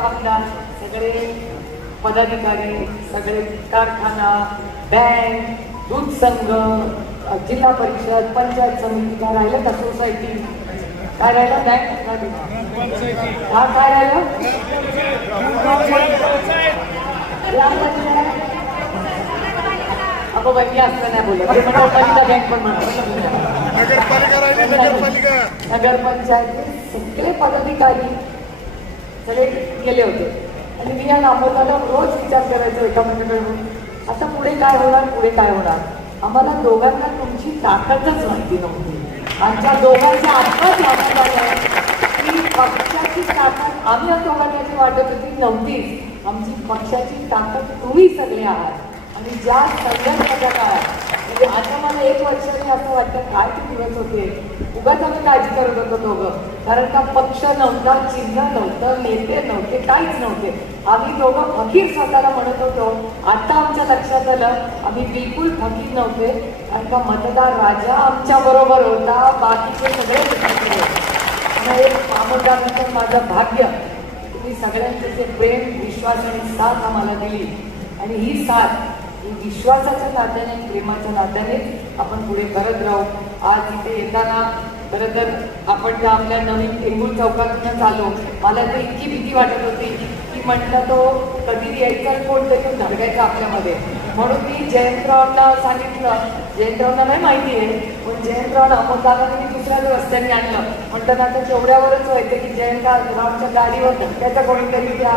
आमदार, सगळे पदाधिकारी, सगळे कारखाना, बँक, दूध संघ, जिल्हा परिषद, पंचायत समिती, काय राहिलं का सोसायटी, काय राहिलं बँक, हा काय राहिलं अगो बाई असं नाही बोलत, नगरपालिका बँक पण नगरपंचायत सगळे पदाधिकारी सगळे गेले होते आणि मी या नामोदाला रोज विचार करायचो एकामेकांकडून, आता पुढे काय होणार, पुढे काय होणार. आम्हाला दोघांना तुमची ताकदच माहिती नव्हती. आमच्या दोघांच्या आत्ताच लक्षात आलं की पक्षाची ताकद आम्ही दोघांची वाटत होती नव्हतीच. आमची पक्षाची ताकद तुम्ही सगळे आहात. आणि ज्या संघर्षाच्या काळात म्हणजे आता मला 1 वर्षाने असं वाटतं काय ते दिवस होते, उगाच आम्ही काळजी करत होतो दोघं, कारण का पक्ष नव्हता, चिन्ह नव्हतं, नेते नव्हते, काहीच नव्हते. आम्ही दोघं फकीर स्वतःला म्हणत होतो. आता आमच्या लक्षात आलं आम्ही बिलकुल फकीर नव्हते, कारण का मतदार राजा आमच्या बरोबर होता, बाकीचे सगळे. आमदारांचं माझं भाग्य, तुम्ही सगळ्यांचे जे प्रेम, विश्वास आणि साथ आम्हाला दिली, आणि ही साथ ही विश्वासाच्या नात्याने, प्रेमाच्या नात्यानेच आपण पुढे करत राहू. आज इथे येताना खरं तर आपण ज्या आपल्या नवीन टेंगूर चौकातूनच आलो, मला तर इतकी भीती वाटत होती की म्हटलं तो कधी यायचा कोणतरी धडकायचा आपल्यामध्ये. म्हणून मी जयंतरावांना सांगितलं, जयंतरावांना नाही माहिती आहे, पण जयंतराव अमोलदारांनी मी दुसऱ्याच रस्त्याने आणलं. म्हणतात आता तेवढ्यावरच व्हायचं की जयंतरावांच्या गाडीवर धक्क्याचा कोणीतरी त्या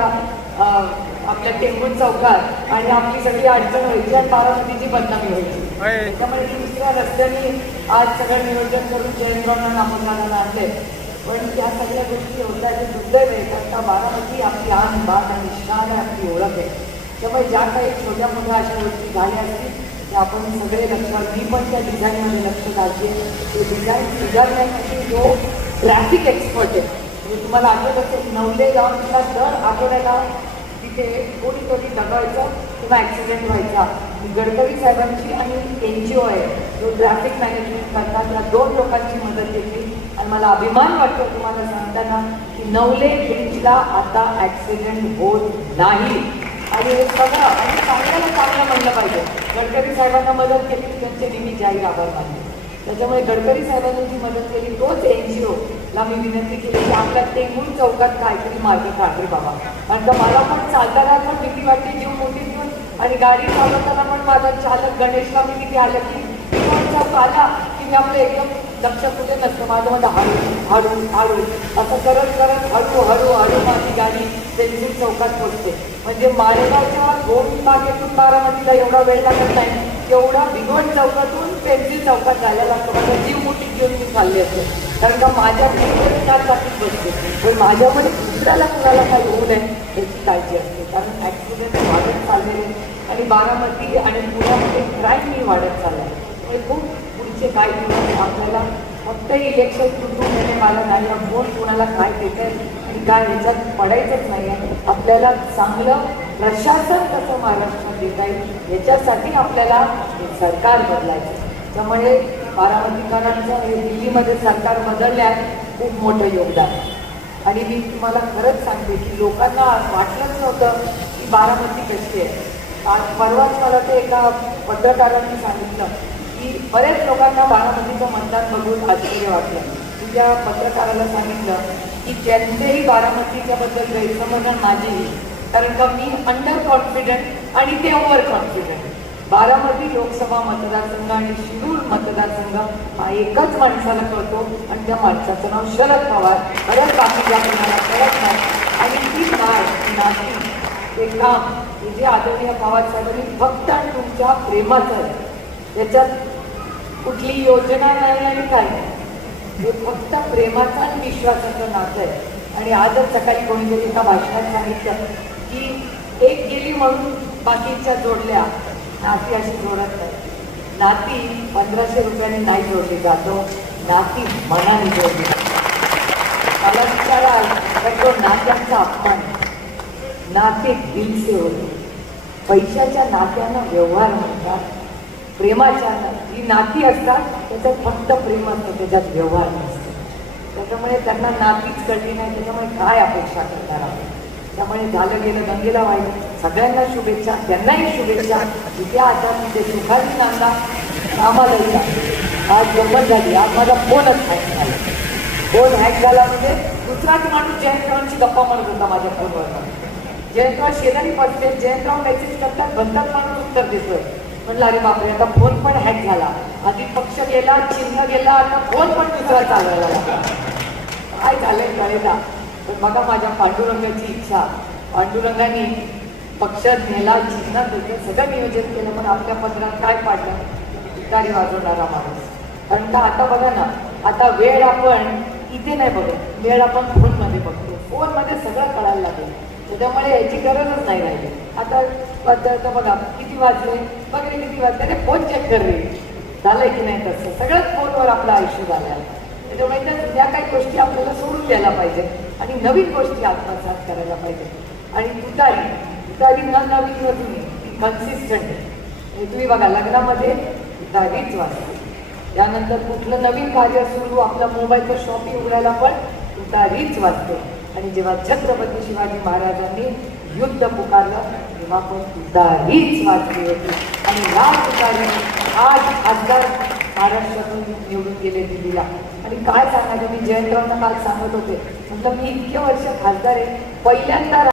आपल्या टेंगूर चौकात आणि आपली सगळी अडचण व्हायची आणि बारामतीची बदनामी व्हायची. त्याच्यामुळे मी दुसऱ्या रस्त्याने आज सगळं नियोजन करून जयंतरावांना अमोलदारांना आणले. पण त्या सगळ्या गोष्टी होत्या जे दुर्दैव आहे, कारण का बारामती आपली आन बात आणि शान आहे, आपली ओळख आहे. त्यामुळे ज्या काही छोट्या मोठ्या अशा गोष्टी झाल्या असतील त्या आपण सगळे लक्षात, मी पण त्या डिझाईनमध्ये लक्ष घालते. ते डिझाईन सुधारण्यासाठी जो ट्रॅफिक एक्सपर्ट आहे, म्हणजे तुम्हाला आठवत असेल नवले गावातला दर आठवड्याला तिथे कोणीतरी दगायचं किंवा ॲक्सिडेंट व्हायचा. गडकरी साहेबांची आणि NGO आहे जो ट्रॅफिक मॅनेजमेंट करतात, त्या 2 लोकांची मदत घेतली आणि मला अभिमान वाटतो तुम्हाला सांगताना की नवले ब्रिजला आता ॲक्सिडेंट होत नाही. आणि हे सगळं आणि चांगल्याला चांगलं म्हणलं पाहिजे. गडकरी साहेबांना मदत केली, त्यांचे नेहमी जाहीर आभार मानले. त्याच्यामुळे गडकरी साहेबांनी जी मदत केली, तोच NGOला मी विनंती केली की आपल्या टेंगूर चौकात काहीतरी मार्ग काढले बाबा. कारण का मला पण चालताना पण भीती वाटते, जीव मोठी घेऊन, आणि गाडी चालवताना पण माझा चालक गणेशला मी किती आलं की चौक आला की मी आपलं एकदम लक्ष कुठे नसतं, माझं मध्ये हळू असं करत हळू माझी गाडी टेंगूर चौकात पोचते. म्हणजे मालेगावच्या 2 बागेतून बारामतीला एवढा वेळ लागत नाही, तेवढा भिगवण चौकातून पेन्सिल चौकात जायला लागतो. माझा जीव मोठी घेऊन मी चालले असते, कारण का माझ्या मुलीकडे 4 चाकीत बसते, पण माझ्यामध्ये दुसऱ्याला कुणाला काही होऊ नये याची काळजी असते. कारण ॲक्सिडेंट वाढत चाललेले आणि बारामती आणि पुण्यामध्ये क्राईमही वाढत चालला आहे. खूप पुढचे काही दिवस आपल्याला फक्त इलेक्शन तुटून येणे मला नाही, कोण कोणाला काय देतं आणि काय ह्याच्यात पडायचंच नाही आहे. आपल्याला चांगलं प्रशासन कसं महाराष्ट्रात देता येईल याच्यासाठी आपल्याला सरकार बदलायचं. त्यामुळे बारामतीकरांचं हे दिल्लीमध्ये सरकार बदलण्यात खूप मोठं योगदान. आणि मी तुम्हाला खरंच सांगते की लोकांना वाटलंच नव्हतं की बारामती कशी आहे. आज परवाच मला ते एका पत्रकारांनी सांगितलं की बरेच लोकांना बारामतीचं मतदान बघून आश्चर्य वाटलं. मी त्या पत्रकाराला सांगितलं की ज्यांचेही बारामतीच्याबद्दल गैरसमज माझीही, कारण का मी अंडर कॉन्फिडंट आणि ते ओव्हर कॉन्फिडंट. बारामती लोकसभा मतदारसंघ आणि शिरूर मतदारसंघ हा एकच माणसाला कळतो आणि त्या माणसाचं नाव शरद पवार. खरंच बाकीच्या कोणाला कळत नाही. आणि ती काय नाती ते काम हे जे आदरणीय पवार साहेबांनी फक्त आणि तुमच्या प्रेमाचं आहे, याच्यात कुठली योजना नाही आणि काय नाही, हे फक्त प्रेमाचं आणि विश्वासाचं नातं आहे. आणि आजच सकाळी कोणीतरी एका भाषणात सांगितलं की एक गेली म्हणून बाकीच्या जोडल्या, नाती अशी जोडत नाही. नाती 1500 रुपयाने नाही जोडली जातो, नाती मनाने जोडली. मला विचाराल तर तो नात्यांचा अपमान, नाते दिल से होते. पैशाच्या नात्यांना व्यवहार म्हणतात, प्रेमाच्या जी नाती असतात त्याच्यात फक्त प्रेम असतं, त्याच्यात व्यवहार नसतो. त्याच्यामुळे त्यांना नातीच कळली नाही. त्याच्यामुळे काय अपेक्षा करणार आहोत. त्यामुळे झालं गेलं गंगेला वाईट. सगळ्यांना शुभेच्छा, त्यांनाही शुभेच्छा. जिथे आता तिथे सुखाची नांदा आम्हाला आज गंमत झाली. आज माझा फोनच हॅक झाला. फोन हॅक झाला म्हणजे दुसराच माणूस जयंतरावांची गप्पा म्हणत होता माझ्या फोनवर. जयंतराव शेजारी बसते, जयंतराव मेसेज करतात, भलताच माणूस उत्तर देतोय. म्हणलं अरे बापरे, आता फोन पण हॅक झाला. आधी पक्ष गेला, चिन्ह गेला, आता फोन पण दुसरा चालवायला लागला. काय झालंय कळेना. पण बघा माझ्या पांडुरंगाची इच्छा. पांडुरंगाने पक्ष नेला, चिन्ह देते, सगळं नियोजन केलं. पण आपल्या पत्रात काय पाडलं? तुतारी वाजवणारा माणूस. कारण का आता बघा ना, आता वेळ आपण इथे नाही बघत, वेळ आपण फोनमध्ये बघतो. फोनमध्ये सगळं कळायला लागेल. त्याच्यामुळे याची गरजच नाही राहिली. आता बघा किती वाजले वगैरे, किती वाजले, अरे फोन चेक कर रे, झालंय की नाही तसं. सगळंच फोनवर आपलं आयुष्य झालं आहे. त्याच्यामुळे त्या जुन्या काही गोष्टी आपल्याला सोडून द्यायला पाहिजे आणि नवीन गोष्टी आत्मसात करायला पाहिजे. आणि तुतारी न नवीन नवीन ती कन्सिस्टंट आहे. तुम्ही बघा लग्नामध्ये तुतारीच वाजते. त्यानंतर कुठलं नवीन कार्य सुरू, आपलं मोबाईलचं शॉपिंग उघडायला पण तुतारीच वाजते. आणि जेव्हा छत्रपती शिवाजी महाराजांनी युद्ध पुकारलं तेव्हा पण तुतारीच वाजली होती. आणि या तुतारीने आज खासदार महाराष्ट्रातून निवडून गेले दिल्लीला. आणि काय सांगायचं, मी जयंतरावांना काल सांगत होते, म्हटलं मी इतके वर्ष खासदार आहे, पहिल्यांदा